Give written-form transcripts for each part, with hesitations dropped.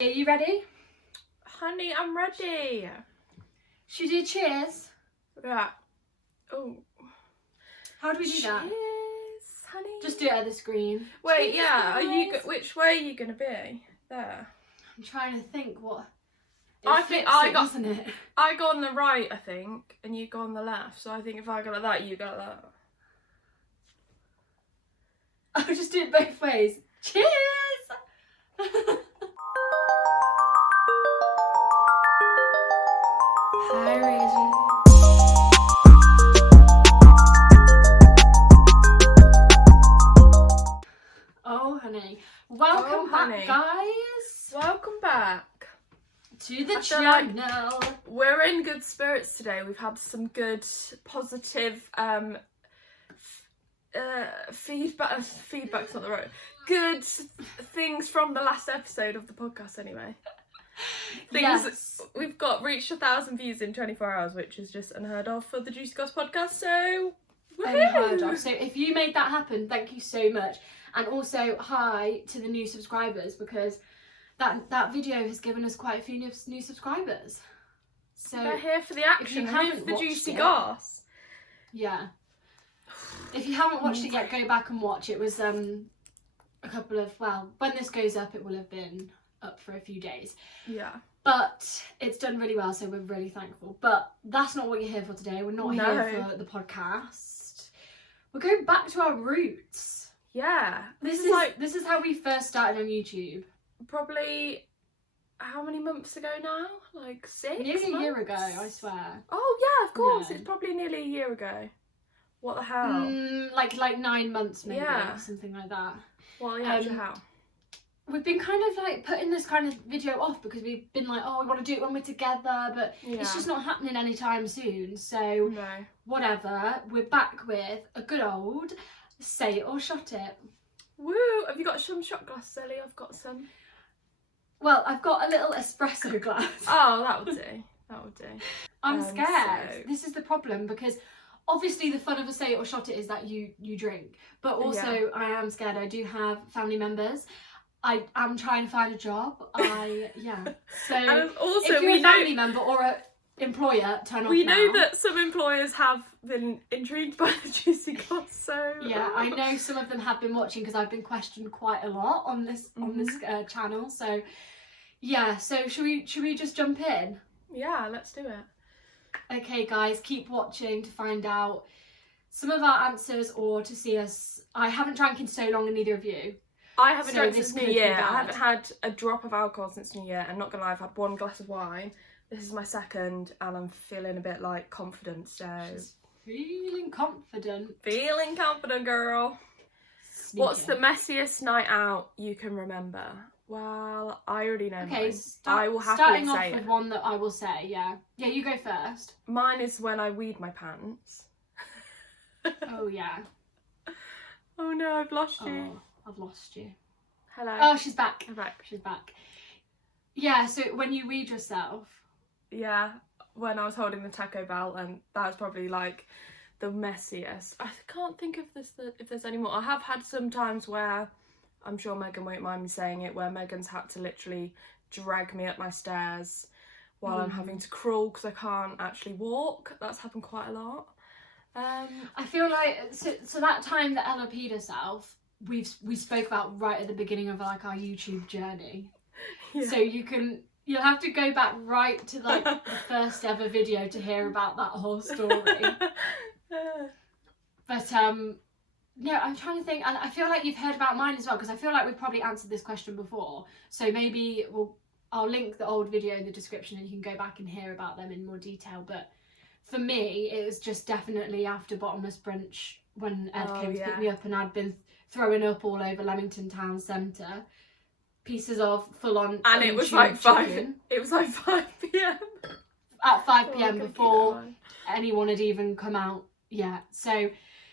Are you ready? Honey, I'm ready. Should we do cheers? Yeah. Oh. How do we do that? Cheers, honey. Just do it at the screen. Wait, Cheers. yeah. Are you? Which way are you gonna be? There. I'm trying to think what. I think I got. Isn't it? I go on the right, I think, and you go on the left. So I think if I go like that, you go like that. I'll just do it both ways. Cheers. Hi, Reggie. Oh, honey. Welcome back, guys. Welcome back To the I feel channel. We're in good spirits today. We've had some good, positive feedback. Feedback's not the right. Good things from the last episode of the podcast. Anyway, Yes. We've reached 1,000 views in 24 hours, which is just unheard of for the Juicy Goss Podcast. So, Unheard of. So if you made that happen, thank you so much. And also hi to the new subscribers, because that video has given us quite a few new subscribers. So they're here for the action. you Here haven't for the watched Juicy it- Goss. yeah. If you haven't watched it yet, go back and watch. It was a couple of, well, when this goes up, it will have been up for a few days. Yeah. But it's done really well, so we're really thankful. But that's not what you're here for today. We're not here for the podcast. We're going back to our roots. Yeah. This is how we first started on YouTube. Probably how many months ago now? Like 6 Nearly a year months? ago, I swear. Oh yeah, of course. No. It's probably nearly a year ago. What the hell? Like 9 months maybe, Yeah. something like that. What the actual hell? We've been kind of like putting this kind of video off because we've been like, oh, we want to do it when we're together, but it's just not happening anytime soon. So No. whatever, we're back with a good old say it or shot it. Woo! Have you got some shot glasses, Ellie? I've got some. Well, I've got a little espresso glass. Oh, that would do. That would do. I'm scared. so- This is the problem, because obviously the fun of a say it or shot it is that you drink, but also I am scared. I do have family members. I am trying to find a job. So And also, if you're a family member or an employer, turn off we now. know that some employers have been intrigued by the Juicy Goss, so Yeah, I know some of them have been watching because I've been questioned quite a lot on this channel. So yeah, so should we just jump in? Yeah, let's do it. Okay, guys, keep watching to find out some of our answers or to see us. I haven't drank in so long, and neither of you. I haven't So drank this since could New be Year. bad. I haven't had a drop of alcohol since New Year, and not gonna lie, I've had 1 glass of wine. This is my second, and I'm feeling a bit like confident. So She's feeling confident. feeling confident, girl. Sneaky. What's the messiest night out you can remember? Well, I already know Okay, mine. I will happily starting off say with it. one that I will say. Yeah, you go first. Mine is when I weed my pants. Oh yeah. Oh no, I've lost you. Oh, I've lost you. Hello. Oh, she's back. I'm back. She's back. Yeah, so when you weed yourself. Yeah, when I was holding the Taco Bell, and that was probably like the messiest. I can't think if there's any more. I have had some times where, I'm sure Megan won't mind me saying it, where Megan's had to literally drag me up my stairs while I'm having to crawl because I can't actually walk. That's happened quite a lot. I feel like so that time that Ella peed herself, we spoke about right at the beginning of like our YouTube journey. Yeah. So you'll have to go back right to like the first ever video to hear about that whole story. But no, I'm trying to think, and I feel like you've heard about mine as well, because I feel like we've probably answered this question before. So maybe I'll link the old video in the description, and you can go back and hear about them in more detail. But for me, it was just definitely after bottomless brunch when Ed came to pick me up, and I'd been throwing up all over Leamington Town Centre. Pieces of full-on And it was like 5 chicken p.m. at 5 p.m. Oh, before anyone had even come out yet. So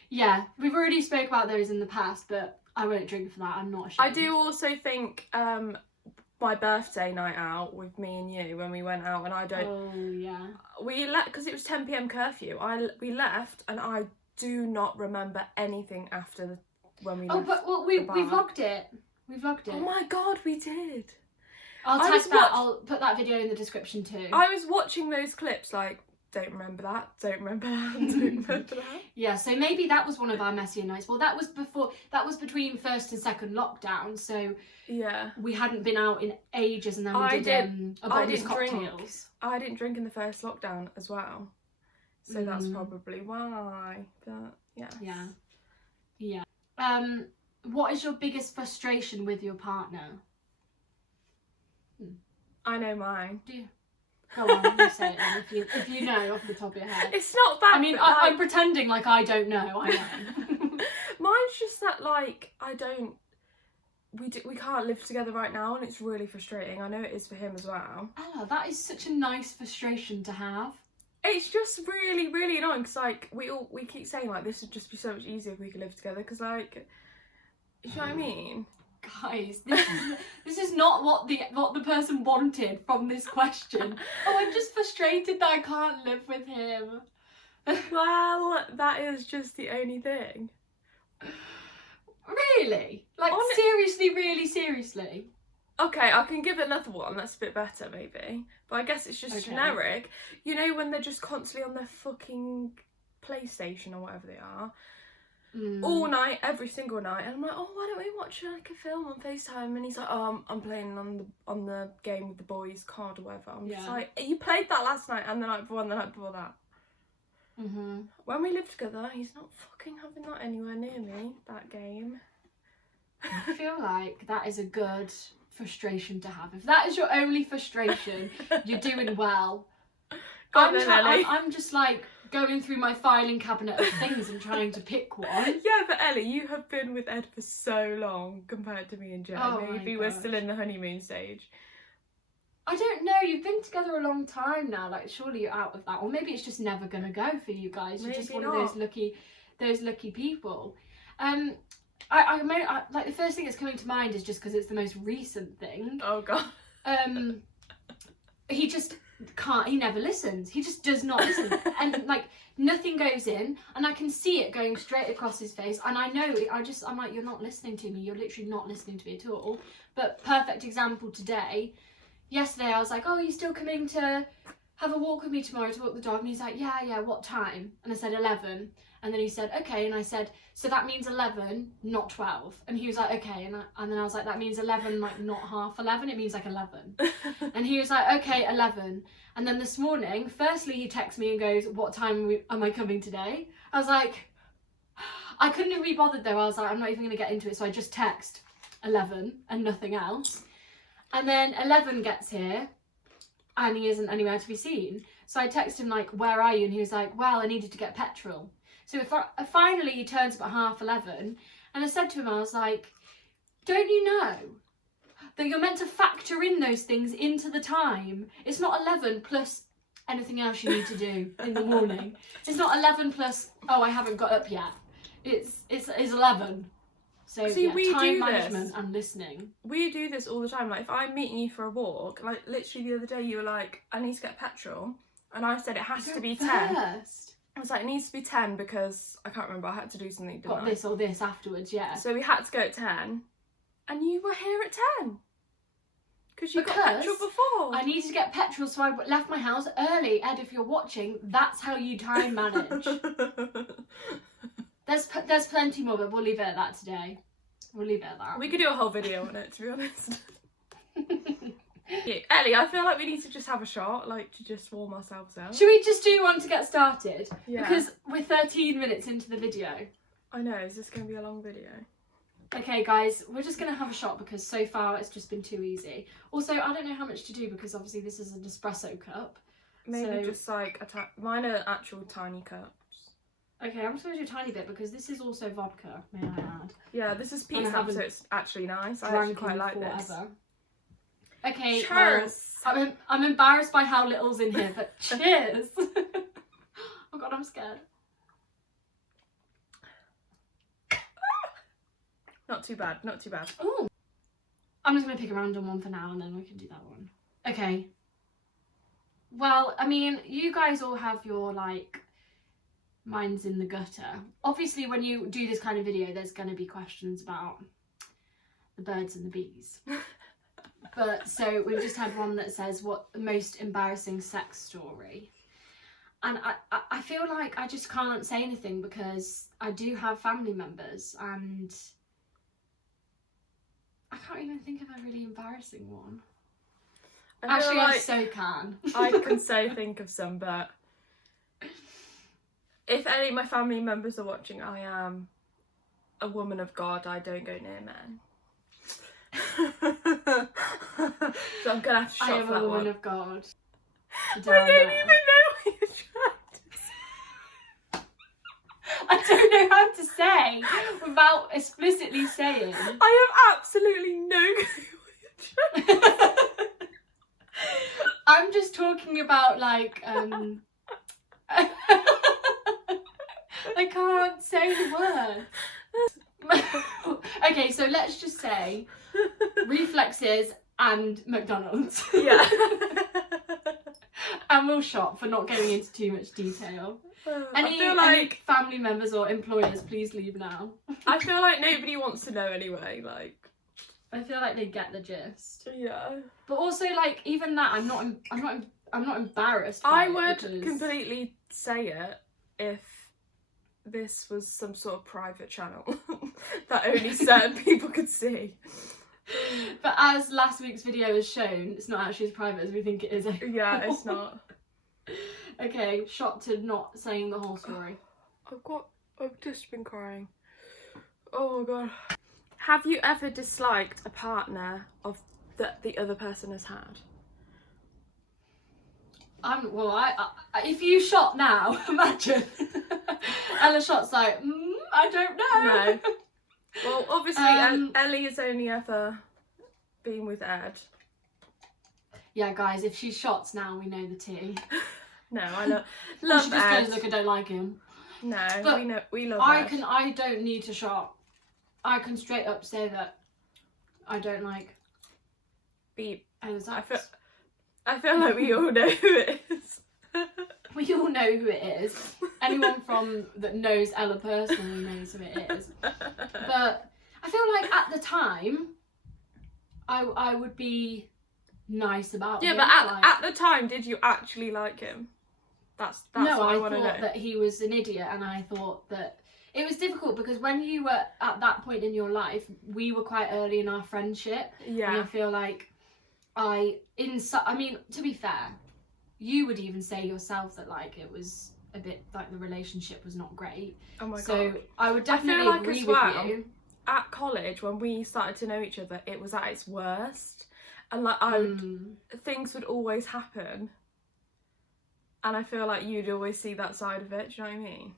yeah, we've already spoke about those in the past, but I won't drink for that. I'm not ashamed. I do also think my birthday night out with me and you, when we went out, and I don't. Oh yeah. We left because it was 10 p.m. curfew. We left, and I do not remember anything after when we left. Oh, but we vlogged it. We vlogged it. Oh my god, we did. I'll tag that. I'll put that video in the description too. I was watching those clips like, don't remember that, don't remember that, don't remember that. Yeah, so maybe that was one of our messier nights. Well, that was between first and second lockdown, so yeah, we hadn't been out in ages, and then we did bottomless cocktails. I didn't drink in the first lockdown as well, so that's probably why. But yeah. Yeah. What is your biggest frustration with your partner? I know mine. Do you? Go on, you say it then, if you know off the top of your head. It's not bad. I mean, I'm pretending like I don't know. I know. Mine's just that, like, we can't live together right now, and it's really frustrating. I know it is for him as well. Ella, that is such a nice frustration to have. It's just really, really annoying because, like, we keep saying, like, this would just be so much easier if we could live together because, like, you know what I mean? Guys, this is not what the person wanted from this question. Oh, I'm just frustrated that I can't live with him. Well, that is just the only thing. Really? Like, seriously, really seriously? Okay, I can give it another one that's a bit better maybe. But I guess it's just generic. You know when they're just constantly on their fucking PlayStation or whatever they are? All night, every single night, and I'm like, oh, why don't we watch like a film on FaceTime? And he's like, oh, I'm playing on the game with the boys, COD or whatever. I'm just like, you played that last night and the night before and the night before that. When we live together, he's not fucking having that anywhere near me, that game. I feel like that is a good frustration to have. If that is your only frustration, you're doing well. I'm just like going through my filing cabinet of things and trying to pick one. Yeah, but Ellie, you have been with Ed for so long compared to me and Jen. Oh maybe we're still in the honeymoon stage. I don't know, you've been together a long time now, like surely you're out of that. Or maybe it's just never gonna go for you guys. You're just one of those lucky people. I like the first thing that's coming to mind is just because it's the most recent thing. Oh god. He just can't, he never listens. He just does not listen. And like nothing goes in, and I can see it going straight across his face, and I know I'm like, you're not listening to me, you're literally not listening to me at all. But perfect example today. Yesterday I was like, oh, are you still coming to have a walk with me tomorrow to walk the dog? And he's like, yeah, what time? And I said 11. And then he said, okay. And I said, so that means 11, not 12. And he was like, okay. And then I was like, that means 11, like not half 11. It means like 11. And he was like, okay, 11. And then this morning, firstly, he texts me and goes, what time am I coming today? I was like, I couldn't have be bothered though. I was like, I'm not even going to get into it. So I just text 11 and nothing else. And then 11 gets here and he isn't anywhere to be seen. So I texted him like, where are you? And he was like, well, I needed to get petrol. So finally he turns about 11:30, and I said to him, I was like, don't you know that you're meant to factor in those things into the time? It's not 11 plus anything else you need to do in the morning. It's not 11 plus, oh, I haven't got up yet. It's 11. So see, we time do management this. And listening. We do this all the time. Like if I'm meeting you for a walk, like literally the other day you were like, I need to get petrol, and I said it has to be 10. I was like, it needs to be 10 because I can't remember, I had to do something, didn't I? Got this or this afterwards, yeah. So we had to go at 10, and you were here at 10. Because you got petrol before. I needed to get petrol, so I left my house early. Ed, if you're watching, that's how you time manage. There's plenty more, but we'll leave it at that today. We'll leave it at that. We could do a whole video on it, to be honest. Yeah, Ellie, I feel like we need to just have a shot, like to just warm ourselves up. Should we just do one to get started? Yeah. Because we're 13 minutes into the video. I know, is this going to be a long video? Okay guys, we're just going to have a shot because so far it's just been too easy. Also, I don't know how much to do because obviously this is an espresso cup. Maybe just like, mine are actual tiny cups. Okay, I'm just going to do a tiny bit because this is also vodka, may I add. Yeah, this is peach cup, so it's actually nice. I actually quite like this. Okay, cheers. Well, I'm embarrassed by how little's in here, but cheers. Oh god, I'm scared. Not too bad, not too bad. Ooh. I'm just going to pick a random one for now and then we can do that one. Okay. Well, I mean, you guys all have your, like, minds in the gutter. Obviously, when you do this kind of video, there's going to be questions about the birds and the bees. But so we've just had one that says, what the most embarrassing sex story? And I feel like I just can't say anything because I do have family members and I can't even think of a really embarrassing one. Actually, I so can. I can so think of some, but if any of my family members are watching, I am a woman of God. I don't go near men. So I'm gonna have to shut I am that a woman one. of God. I don't even know what you're trying to say. I don't know how to say without explicitly saying. I have absolutely no clue what you're trying to say. I'm just talking about like I can't say the word. Okay, so let's just say reflexes and McDonald's. Yeah. And we'll shop for not going into too much detail. Any family members or employers, please leave now. I feel like nobody wants to know anyway. Like, I feel like they get the gist. Yeah. But also, like, even that, I'm not embarrassed by I it would because... completely say it if this was some sort of private channel that only certain people could see. But as last week's video has shown, it's not actually as private as we think it is anymore. Yeah, it's not. Okay, shot to not saying the whole story. I've just been crying. Oh my god. Have you ever disliked a partner of that the other person has had? Well, I if you shot now, imagine. Ella shot's like, I don't know. No. Well, obviously, Ellie has only ever been with Ed. Yeah, guys, if she shots now, we know the tea. No, I love she just Ed. goes like, I don't like him. No, but we love Ed. I don't need to shot. I can straight up say that I don't like. Beep. Ella's I ex. feel like we all know who it is. We all know who it is. Anyone that knows Ella personally knows who it is. But I feel like at the time, I would be nice about him. Yeah, but at the time, did you actually like him? That's no, what I want to know. thought that he was an idiot, and I thought that it was difficult because when you were at that point in your life, we were quite early in our friendship. Yeah. And I feel like I mean, to be fair, you would even say yourself that like it was a bit like the relationship was not great. Oh my god. So I would definitely agree with you. At college, when we started to know each other, it was at its worst, and like things would always happen, and I feel like you'd always see that side of it. Do you know what I mean?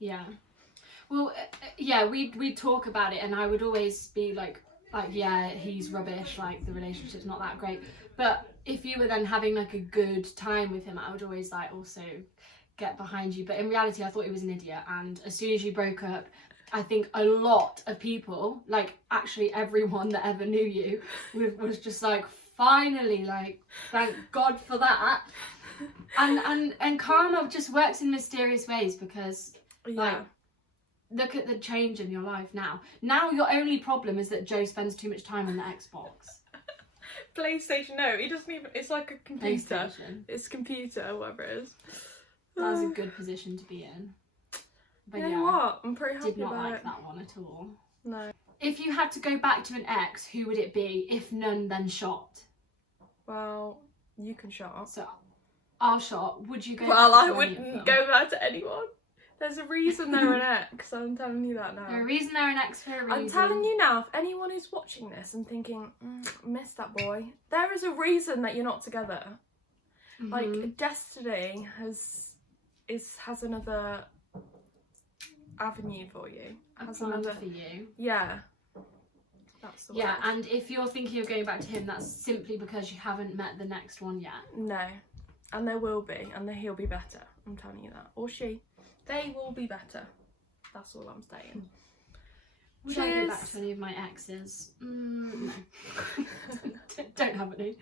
Yeah. Well, yeah, we'd talk about it, and I would always be like yeah, he's rubbish. Like the relationship's not that great. But if you were then having like a good time with him, I would always like also get behind you. But in reality, I thought he was an idiot. And as soon as you broke up, I think a lot of people, like actually everyone that ever knew you, was just like, finally, like, thank God for that. And karma just works in mysterious ways because, like, look at the change in your life now. Now your only problem is that Joe spends too much time on the Xbox. PlayStation, no, he doesn't even, it's like a computer. PlayStation. It's computer, whatever it is. That was a good position to be in. But you know what? I'm pretty happy did not about like it. that one at all. No. If you had to go back to an ex, who would it be? If none, then shot. Well, you can shot. So, I'll shot. Would you go Well, back I to wouldn't go back to anyone. There's a reason they're an ex, I'm telling you that now. There's a reason they're an ex for a reason. I'm telling you now, if anyone is watching this and thinking, miss that boy, there is a reason that you're not together. Mm-hmm. Like, destiny has another avenue for you. Has another for you. Yeah. That's the word. Yeah, and if you're thinking of going back to him, that's simply because you haven't met the next one yet. No. And there will be, and he'll be better. I'm telling you that. Or she. They will be better. That's all I'm saying. Would I go back to any of my exes? No. Don't have any.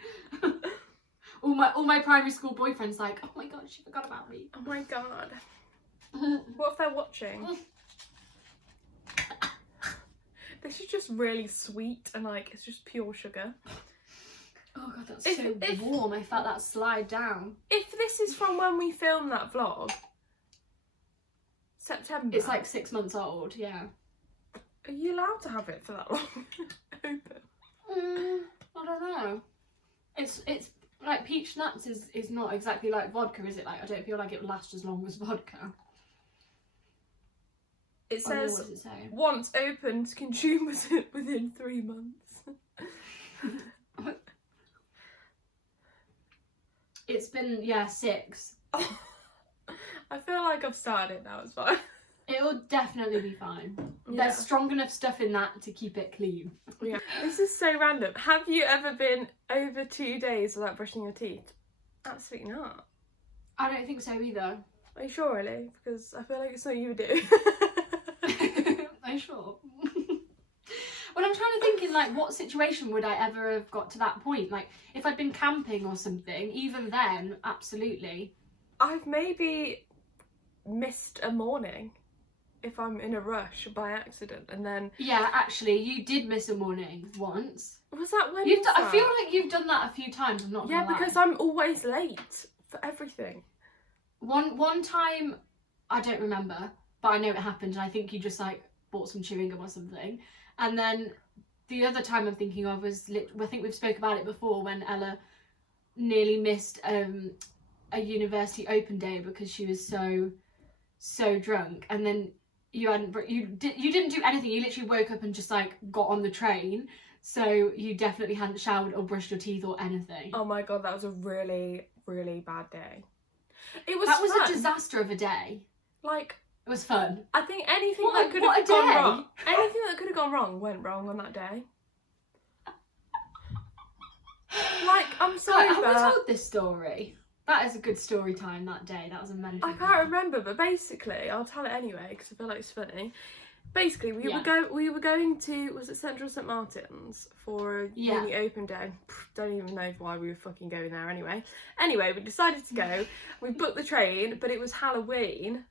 all my primary school boyfriends like, oh my god, she forgot about me. Oh my god. What if they're watching? This is just really sweet and like it's just pure sugar. Oh god, that's so warm. I felt that slide down. If this is from when we filmed that vlog, September. It's like 6 months old, yeah. Are you allowed to have it for that long? Open. I don't know. It's like peach nuts is not exactly like vodka, is it? Like I don't feel like it would last as long as vodka. It says, what does it say? Once opened, consume within 3 months. It's been 6. I feel like I've started it now, it's fine. It'll definitely be fine. Yeah. There's strong enough stuff in that to keep it clean. Yeah. This is so random. Have you ever been over 2 days without brushing your teeth? Absolutely not. I don't think so either. Are you sure, Ellie? Because I feel like it's something you would do. Are you sure? Well, I'm trying to think in like what situation would I ever have got to that point? Like if I'd been camping or something, even then, absolutely. I've maybe missed a morning if I'm in a rush by accident, and then... Yeah, actually, you did miss a morning once. Was that when I feel like you've done that a few times, I'm not gonna lie. because I'm always late for everything. One time, I don't remember, but I know it happened, and I think you just like bought some chewing gum or something. And then the other time I'm thinking of was, I think we've spoke about it before, when Ella nearly missed a university open day because she was so drunk, and then you didn't do anything. You literally woke up and just like got on the train, so you definitely hadn't showered or brushed your teeth or anything. Oh my god, that was a really, really bad day. That was a disaster of a day. Like, it was fun. I think anything that could have gone wrong, anything that could have gone wrong went wrong on that day. Like, I'm sorry, have we told this story? That is a good story time that day. That was a mental. I can't remember, but basically, I'll tell it anyway because I feel like it's funny. Basically, we were going to, was it Central St Martin's for a uni open day? Don't even know why we were fucking going there anyway. Anyway, we decided to go. We booked the train, but it was Halloween,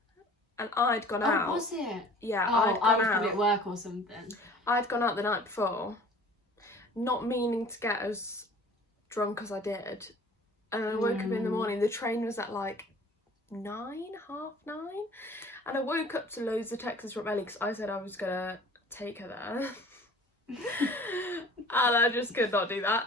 and I'd gone out. Oh, was it? Yeah, I was probably at work or something. I'd gone out the night before, not meaning to get as drunk as I did. And I woke up in the morning, the train was at like 9:30, and I woke up to loads of texts from Ellie because I said I was gonna take her there. And I just could not do that.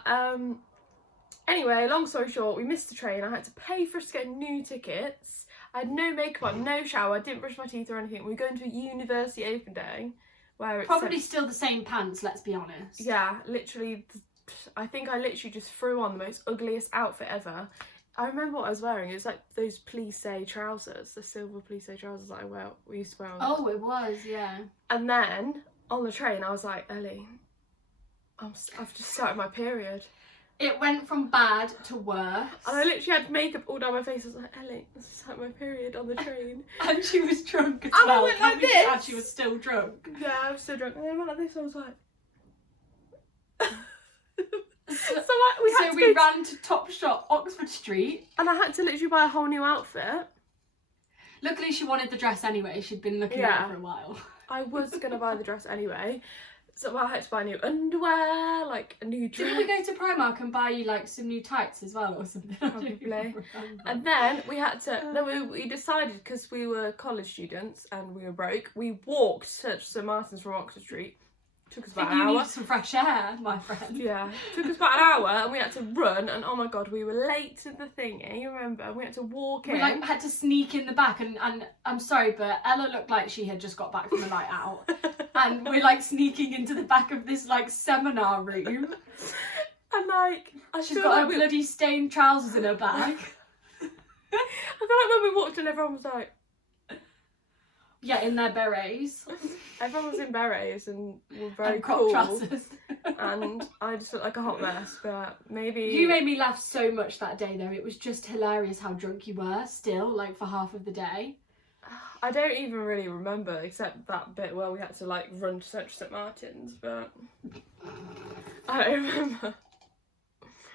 Anyway, long story short, we missed the train. I had to pay for us to get new tickets. I had no makeup on, no shower, I didn't brush my teeth or anything. We were going to a university open day where it's probably still the same pants, let's be honest. Yeah, literally. I think I literally just threw on the most ugliest outfit ever. I remember what I was wearing. It was like those plissé trousers, the silver plissé trousers that we used to wear. Oh, it was, yeah. And then on the train, I was like, Ellie, I've just started my period. It went from bad to worse. And I literally had makeup all down my face. I was like, Ellie, I've just started my period on the train. And she was drunk as and well. I went like this. And she was still drunk. Yeah, I was still drunk. And then I went like this. I was like. So we ran to Topshop, Oxford Street. And I had to literally buy a whole new outfit. Luckily she wanted the dress anyway, she'd been looking at it for a while. I was going to buy the dress anyway. So I had to buy new underwear, like a new dress. Didn't we go to Primark and buy you like some new tights as well or something? Probably. And then we had to, then we decided, because we were college students and we were broke, we walked to St Martin's from Oxford Street. Took us about an hour. You need some fresh air, my friend. Yeah, took us about an hour, and we had to run, and oh my god, we were late to the thingy. You remember? We had to walk in. We like had to sneak in the back, and I'm sorry, but Ella looked like she had just got back from the night out, and we're like sneaking into the back of this like seminar room, and like she's got her bloody stained trousers in her bag. I feel like when we walked in, everyone was like. Yeah, in their berets. Everyone was in berets and were very and cool. Trousers. And I just looked like a hot mess, but maybe... You made me laugh so much that day though. It was just hilarious how drunk you were still, like for half of the day. I don't even really remember, except that bit where we had to like run to Central St Martin's, but... I don't remember.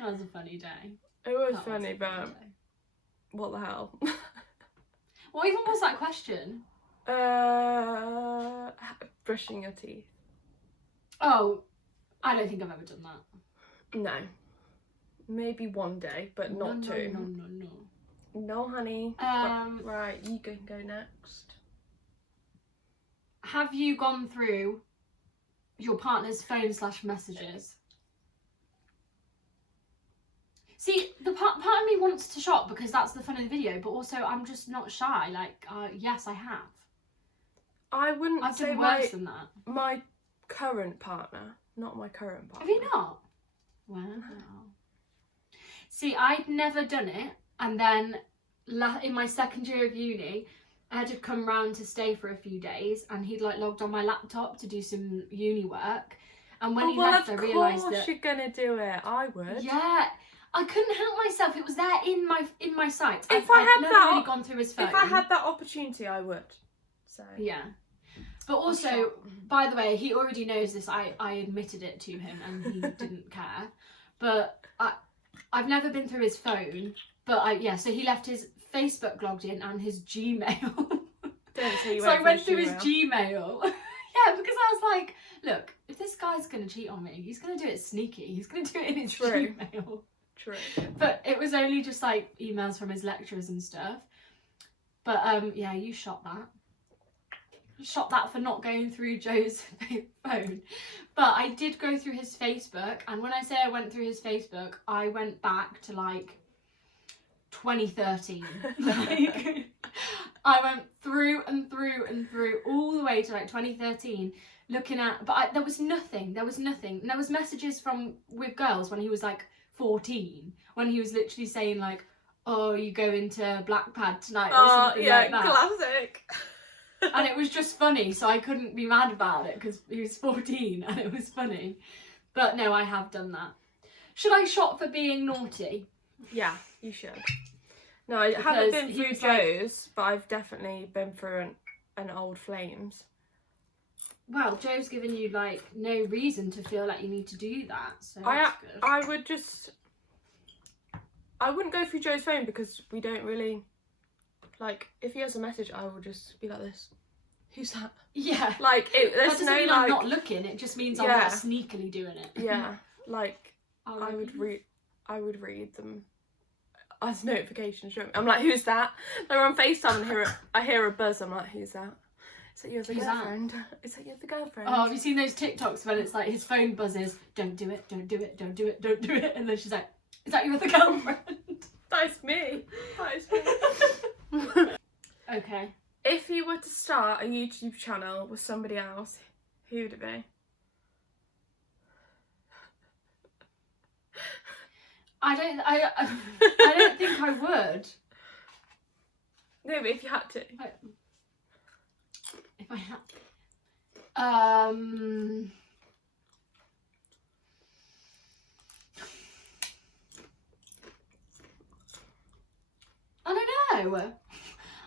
That was a funny day. It was funny, but... What the hell? What even was that question? Brushing your teeth. Oh, I don't think I've ever done that. No. Maybe one day, but not two. No. No, honey. Right, you can go next. Have you gone through your partner's phone/messages? See, the part of me wants to shop because that's the fun of the video, but also I'm just not shy. Like, yes, I have. I wouldn't I've say done worse than that. My current partner, not my current partner. Have you not? Wow. See, I'd never done it, and then in my second year of uni, Ed had come round to stay for a few days, and he'd like logged on my laptop to do some uni work. And when he left, I realised that. Of course you're gonna do it. I would. Yeah, I couldn't help myself. It was there in my sight. If I had never that, really gone through his phone. If I had that opportunity, I would. So. Yeah. But also, by the way, he already knows this. I admitted it to him, and he didn't care. But I've never been through his phone. But so he left his Facebook logged in and his Gmail. So I went through his Gmail. Yeah, because I was like, look, if this guy's going to cheat on me, he's going to do it sneaky. He's going to do it in his Gmail. True. But it was only just like emails from his lecturers and stuff. But yeah, you shot that. Shot that for not going through Joe's phone. But I did go through his Facebook, and when I say I went through his Facebook, I went back to like 2013. Like, I went through and through and through all the way to like 2013 looking at, but there was nothing. And there was messages with girls when he was like 14, when he was literally saying like, oh, you go into Black Pad tonight or something like that. Classic. And it was just funny, so I couldn't be mad about it because he was 14 and it was funny. But no, I have done that. Should I shop for being naughty? Yeah, you should. No, I haven't been through Joe's, but I've definitely been through an old flames. Well, Joe's given you like no reason to feel like you need to do that, so that's good. I wouldn't go through Joe's phone because we don't really, like, if he has a message, I will just be like this. Who's that? Yeah. Like, there's that doesn't no, mean like... I'm not looking, it just means I'm not sneakily doing it. Yeah, like, I would read them as notifications. I'm like, who's that? They're on FaceTime and I hear a buzz. I'm like, who's that? Is that your other girlfriend? Is that your other girlfriend? Oh, have you seen those TikToks when it's like his phone buzzes? Don't do it, don't do it, don't do it, don't do it. And then she's like, is that your other girlfriend? That's me. That is me. Okay. If you were to start a YouTube channel with somebody else, who would it be? I don't think I would. No, but if you had to. If I had...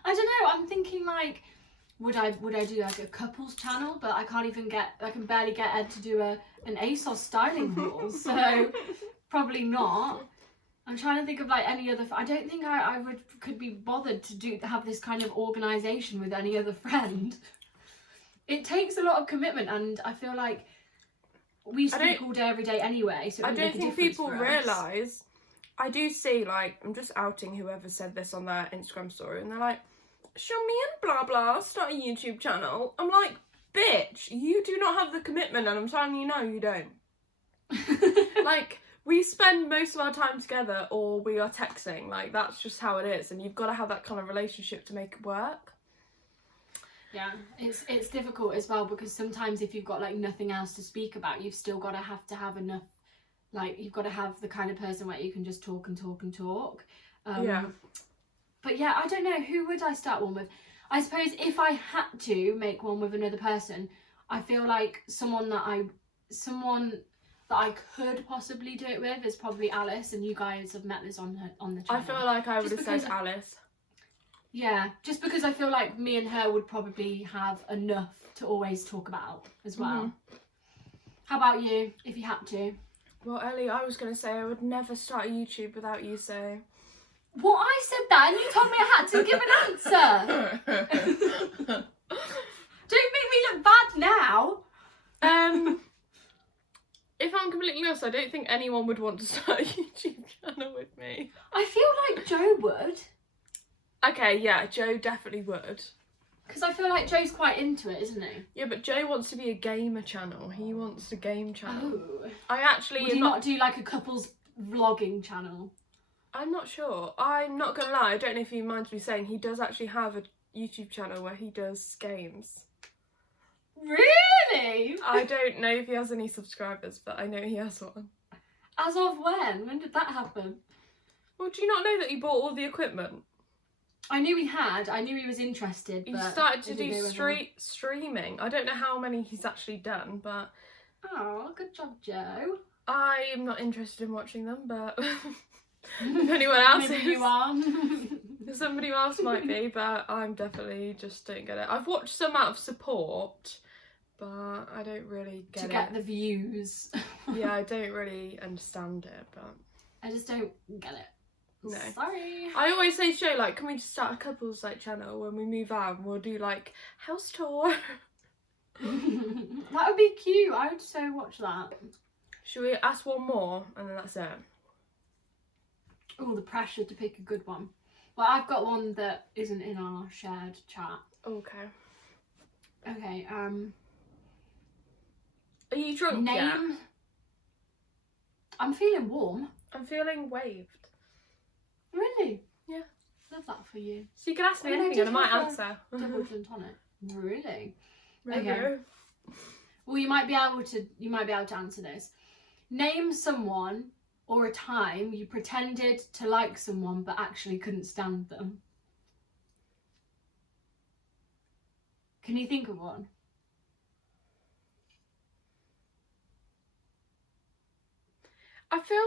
I don't know. I'm thinking like, would I do like a couples channel? But I can barely get Ed to do an ASOS styling haul. So probably not. I'm trying to think of like any other. I don't think I could be bothered to have this kind of organisation with any other friend. It takes a lot of commitment, and I feel like we speak all day every day anyway. So I don't think people realise. I do see, like, I'm just outing whoever said this on their Instagram story, and they're like, "Show me and blah blah start a YouTube channel." I'm like, bitch, you do not have the commitment, and I'm telling you, no, you don't. Like, we spend most of our time together, or we are texting. Like, that's just how it is, and you've got to have that kind of relationship to make it work. Yeah, it's difficult as well, because sometimes if you've got like nothing else to speak about, you've still got to have enough. Like, you've got to have the kind of person where you can just talk and talk and talk. Yeah. But yeah, I don't know. Who would I start one with? I suppose if I had to make one with another person, I feel like someone that I could possibly do it with is probably Alice, and you guys have met this on the channel. I feel like I would have said Alice. Yeah, just because I feel like me and her would probably have enough to always talk about as well. Mm-hmm. How about you, if you had to? Well, Ellie, I was going to say I would never start a YouTube without you saying. Well, I said that and you told me I had to give an answer. Don't make me look bad now. if I'm completely honest, I don't think anyone would want to start a YouTube channel with me. I feel like Joe would. Okay, yeah, Joe definitely would. Because I feel like Joe's quite into it, isn't he? Yeah, but Joe wants to be a gamer channel. He wants a game channel. Oh. I actually Would he not do like a couple's vlogging channel? I'm not sure. I'm not gonna lie, I don't know if he minds me saying he does actually have a YouTube channel where he does games. Really? I don't know if he has any subscribers, but I know he has one. As of when? When did that happen? Well, do you not know that he bought all the equipment? I knew he had. I knew he was interested. He But started to I didn't do know whether- streaming. I don't know how many he's actually done, but Oh, good job, Joe. I'm not interested in watching them, but if anyone else Maybe is, you are. somebody else might be, but I'm definitely just don't get it. I've watched some out of support, but I don't really get it. To get the views. Yeah, I don't really understand it, but I just don't get it. no. Sorry. I always say to Joe, like, can we just start a couples like channel when we move out and we'll do like house tour? That would be cute. I would so watch that. Should we ask one more and then that's it? Oh, the pressure to pick a good one. Well, I've got one that isn't in our shared chat. Okay. Okay, Are you drunk name. yet? I'm feeling warm. I'm feeling waved. Really? Yeah. Love that for you. So you can ask me I mean, I anything did and I might have a answer. Double gin tonic. Really? Maybe. Okay. Well, you might be able to answer this. Name someone or a time you pretended to like someone but actually couldn't stand them. Can you think of one? I feel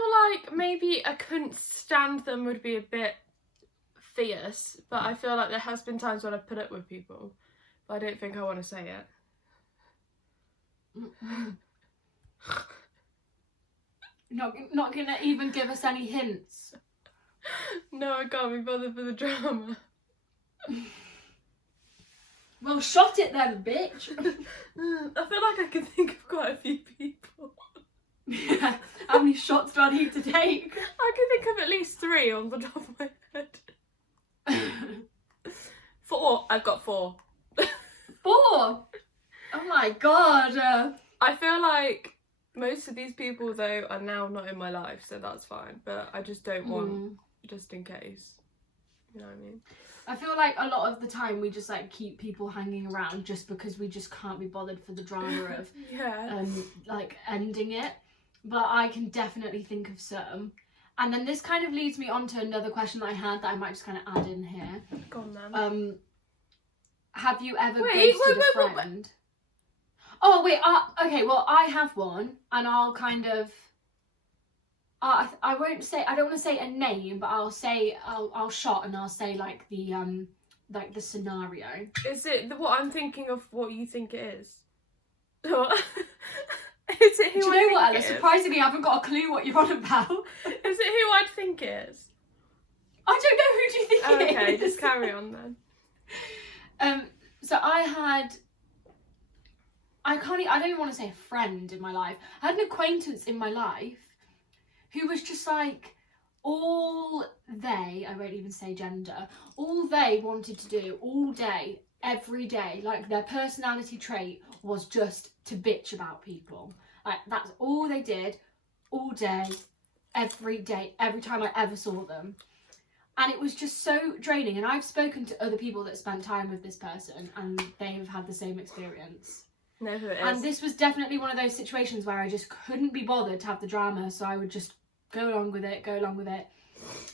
like maybe I couldn't stand them would be a bit fierce, but I feel like there has been times when I've put up with people, but I don't think I want to say it. Not gonna even give us any hints. No, I can't be bothered for the drama. Well, shot it then, bitch. I feel like I can think of quite a few people. Yeah. How many shots do I need to take? I can think of at least 3 on the top of my head. 4. I've got 4. 4. Oh my god. I feel like most of these people though are now not in my life, so that's fine. But I just don't want, just in case. You know what I mean? I feel like a lot of the time we just like keep people hanging around just because we just can't be bothered for the drama of Yeah. like ending it. But I can definitely think of some. And then this kind of leads me on to another question that I had that I might just kind of add in here. Go on then. Have you ever Wait, ghosted wait, a friend? Oh wait, okay, well I have one, and I'll kind of I won't say, I don't want to say a name, but I'll shot and I'll say like the scenario. Is it what I'm thinking of? What you think it is? What? Is it who Do you I know think what, Ella? it is? Surprisingly, I haven't got a clue what you're on about. Is it who I'd think it is? I don't know, who do you think it is? Okay, just carry on then. So I don't even want to say a friend in my life. I had an acquaintance in my life who was just like, all they, I won't even say gender, all they wanted to do all day, every day, like their personality trait was just to bitch about people. Like that's all they did, all day, every time I ever saw them. And it was just so draining. And I've spoken to other people that spent time with this person and they have had the same experience. Know who it is. And this was definitely one of those situations where I just couldn't be bothered to have the drama, so I would just go along with it.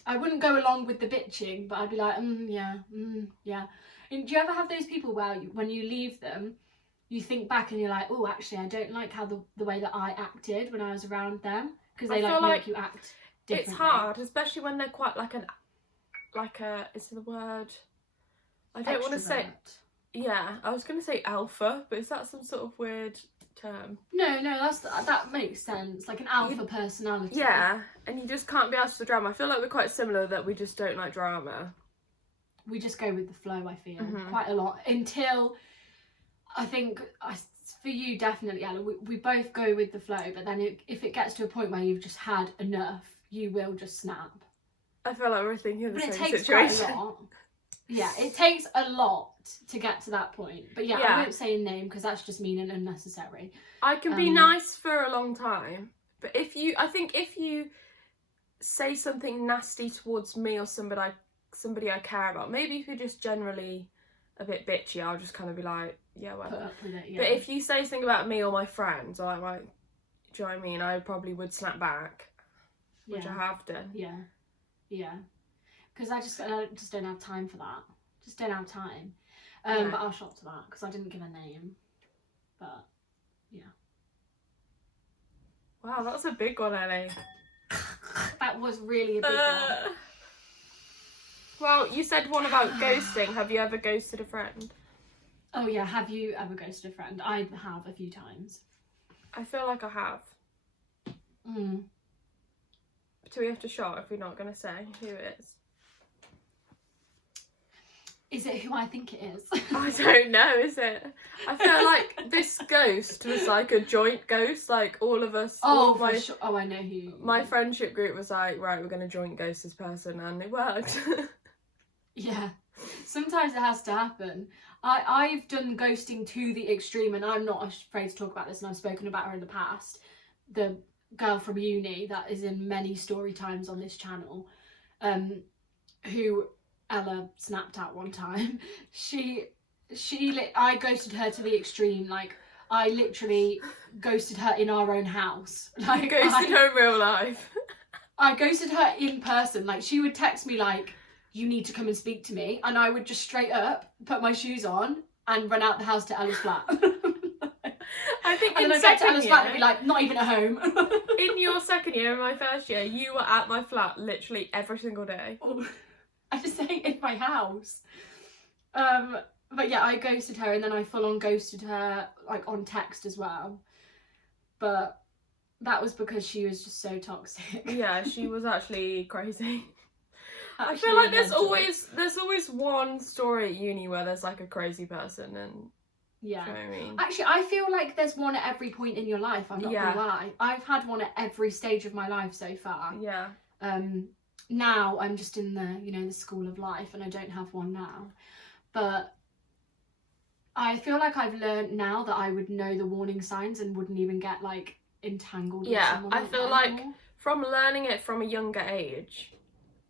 I wouldn't go along with the bitching, but I'd be like, yeah. And do you ever have those people where when you leave them, you think back and you're like, oh, actually, I don't like how the way that I acted when I was around them, because they make you act differently. It's hard, especially when they're quite is the word? I don't want to say. Yeah, I was going to say alpha, but is that some sort of weird term? No, that makes sense. Like an alpha personality. Yeah, and you just can't be asked for drama. I feel like we're quite similar, that we just don't like drama. We just go with the flow, I feel, quite a lot. Until I think for you, definitely, Ella. We both go with the flow, but then if it gets to a point where you've just had enough, you will just snap. I feel like we're thinking of the But same it takes situation. quite a lot. Yeah, it takes a lot to get to that point. But yeah, I won't say a name because that's just mean and unnecessary. I can be nice for a long time, but if you say something nasty towards me or somebody I care about, maybe if you're just generally a bit bitchy, I'll just kind of be like, yeah, whatever. Put up with it, yeah. But if you say something about me or my friends, or like, do you know what I mean? I probably would snap back, which I have done. Yeah, yeah. Because I just don't have time for that. Just don't have time. But I'll shop to that because I didn't give a name. But yeah. Wow, that's a big one, Ellie. That was really a big one. Well, you said one about ghosting. Have you ever ghosted a friend? Oh yeah, have you ever ghosted a friend? I have a few times. I feel like I have. Mm. Do we have to shot if we're not going to say who it is? Is it who I think it is? I don't know, is it? I feel like this ghost was like a joint ghost, like all of us. Sure. Oh, I know who. My friendship group was like, right, we're going to joint ghost this person, and it worked. Yeah, sometimes it has to happen. I've done ghosting to the extreme, and I'm not afraid to talk about this, and I've spoken about her in the past. The girl from uni that is in many story times on this channel, who Ella snapped at one time. I ghosted her to the extreme. Like, I literally ghosted her in our own house. Like, ghosted her in real life. I ghosted her in person. Like, she would text me like, you need to come and speak to me, and I would just straight up put my shoes on and run out the house to Ella's flat. I think and then I'd get to Ella's flat and be like, not even at home. In your second year, in my first year, you were at my flat literally every single day. I just stayed in my house. But yeah, I ghosted her, and then I full on ghosted her like on text as well. But that was because she was just so toxic. Yeah, she was actually crazy. I feel like there's always one story at uni where there's like a crazy person, and yeah. Do you know what I mean? Actually, I feel like there's one at every point in your life. I'm not gonna lie. I've had one at every stage of my life so far. Yeah. Now I'm just in the school of life, and I don't have one now. But I feel like I've learned now that I would know the warning signs and wouldn't even get like entangled with someone. I feel like from learning it from a younger age,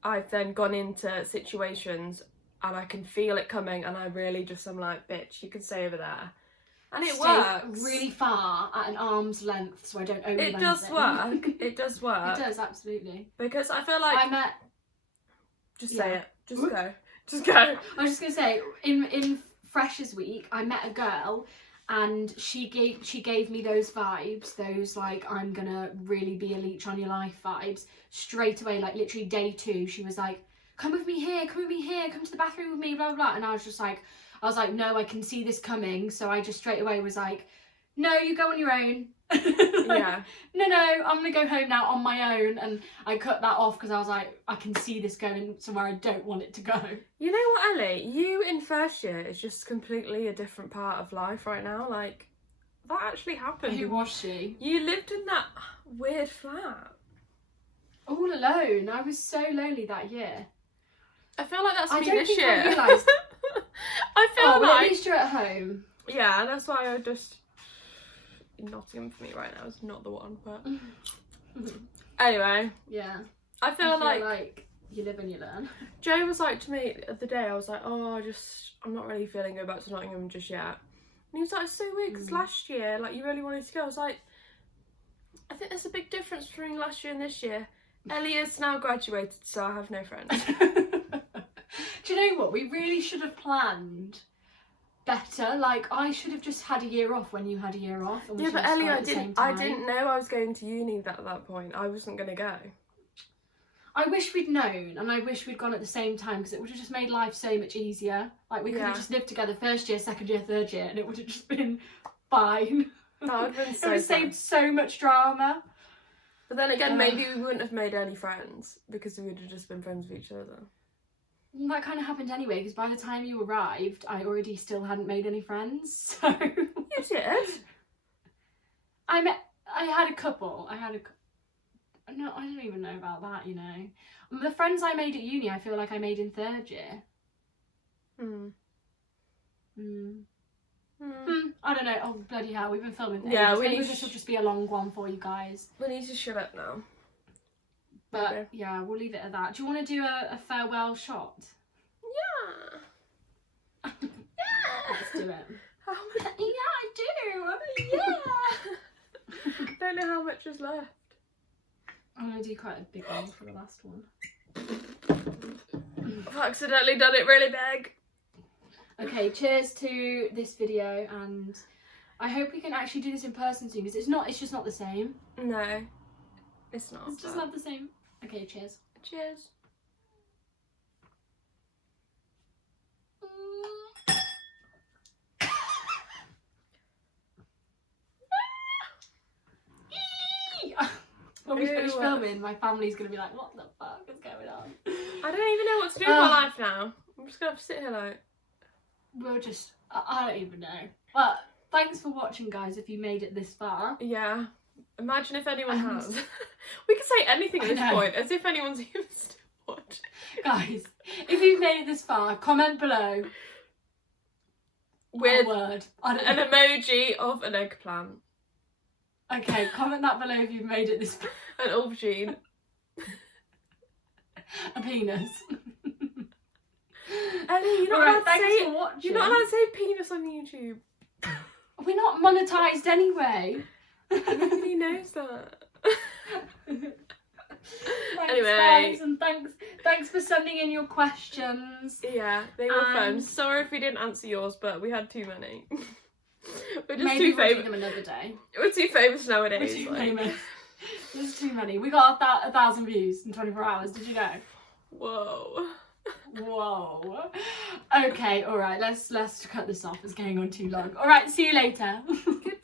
I've then gone into situations and I can feel it coming, and I really just am like, bitch, you can stay over there. And it works. Really far at an arm's length so I don't overlap it. Does work. It does work. It does, absolutely. Because I feel like... Just say it. Just go. Just go. I was just going to say, in Freshers Week, I met a girl, and she gave me those vibes, those like, I'm going to really be a leech on your life vibes, straight away, like literally day 2, she was like, come with me here, come to the bathroom with me, blah, blah, blah. And I was like, no, I can see this coming. So I just straight away was like, no, you go on your own. Like, no, I'm going to go home now on my own. And I cut that off because I was like, I can see this going somewhere I don't want it to go. You know what, Ellie? You in first year is just completely a different part of life right now. Like, that actually happened. Who was she? You lived in that weird flat. All alone. I was so lonely that year. I feel like that's me this year. I realised. I feel like... at least you're at home. Yeah, that's why I just... Nottingham for me right now is not the one, but... Anyway. Yeah. I feel like you live and you learn. Joe was like to me the other day, I was like, I'm not really feeling go back to Nottingham just yet. And he was like, it's so weird, because last year, like, you really wanted to go. I was like, I think there's a big difference between last year and this year. Ellie has now graduated, so I have no friends. Do you know what? We really should have planned better. Like, I should have just had a year off when you had a year off. And but Ellie, I didn't know I was going to uni at that point. I wasn't going to go. I wish we'd known, and I wish we'd gone at the same time, because it would have just made life so much easier. Like, we could have just lived together first year, second year, third year, and it would have just been fine. That would have been so it would have saved so much drama. But then again, maybe we wouldn't have made any friends, because we would have just been friends with each other. That kind of happened anyway, because by the time you arrived, I already still hadn't made any friends, so... You did? I had a couple. No, I don't even know about that, you know. The friends I made at uni, I feel like I made in 3rd year. I don't know. Oh, bloody hell, we've been filming for ages. Maybe this will just be a long one for you guys. We need to shut up now. But okay. Yeah, we'll leave it at that. Do you want to do a farewell shot? Yeah. Let's do it. Yeah, I do. Yeah. Don't know how much is left. I'm going to do quite a big one for the last one. I've accidentally done it really big. Okay, cheers to this video, and I hope we can actually do this in person soon, because it's just not the same. No, it's not. It's just not the same. Okay, cheers. Cheers. When we finish filming, my family's going to be like, what the fuck is going on? I don't even know what to do with my life now. I'm just going to have to sit here like... I don't even know. But thanks for watching, guys, if you made it this far. Yeah. Imagine if anyone has. We could say anything at this point, as if anyone's even still watching. Guys, if you've made it this far, comment below. With a word. an emoji of an eggplant. Okay, comment that below if you've made it this far. An aubergine. A penis. Ellie, you're not allowed to say, you're not allowed to say penis on YouTube. We're not monetized anyway. Nobody knows that. Anyway, guys, and thanks for sending in your questions. Yeah, they were fun. Sorry if we didn't answer yours, but we had too many. We're just maybe too we'll famous. do them another day. We're too famous nowadays. We're too famous. There's too many. We got 1,000 views in 24 hours. Did you know? Whoa. Whoa. Okay, all right. Let's cut this off. It's going on too long. All right. See you later. Goodbye.